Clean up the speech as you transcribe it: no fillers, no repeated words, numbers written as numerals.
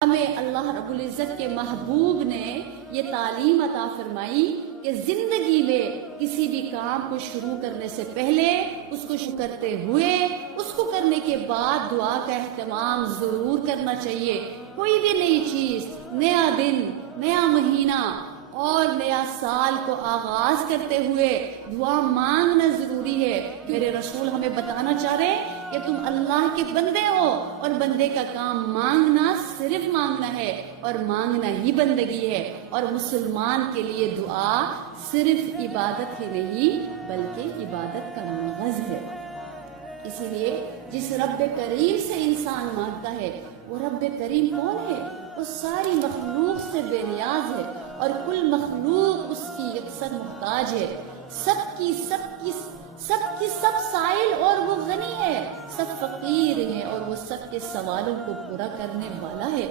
हमें अल्लाह रब्बुल इज़्ज़त के महबूब ने ये तालीम अता फरमाई कि जिंदगी में किसी भी काम को शुरू करने से पहले उसको शुरू करते हुए उसको करने के बाद दुआ का एहतमाम जरूर करना चाहिए। कोई भी नई चीज, नया दिन, नया महीना और नया साल को आगाज करते हुए दुआ मांगना जरूरी है। मेरे रसूल हमें बताना चाह रहे हैं कि तुम अल्लाह के बंदे हो और बंदे का काम मांगना सिर्फ मांगना है और मांगना ही बंदगी है। और मुसलमान के लिए दुआ सिर्फ इबादत ही नहीं बल्कि इबादत का मगज़ है। इसीलिए जिस रब्बे करीम से इंसान मांगता है वो रब्बे करीम कौन है? वो सारी मखलूक से बेनियाज है और कुल मखलूक उसकी यकसर मुहताज है। सबकी सब साइल और वो गनी है, सब फकीर है और वो सबके सवालों को पूरा करने वाला है।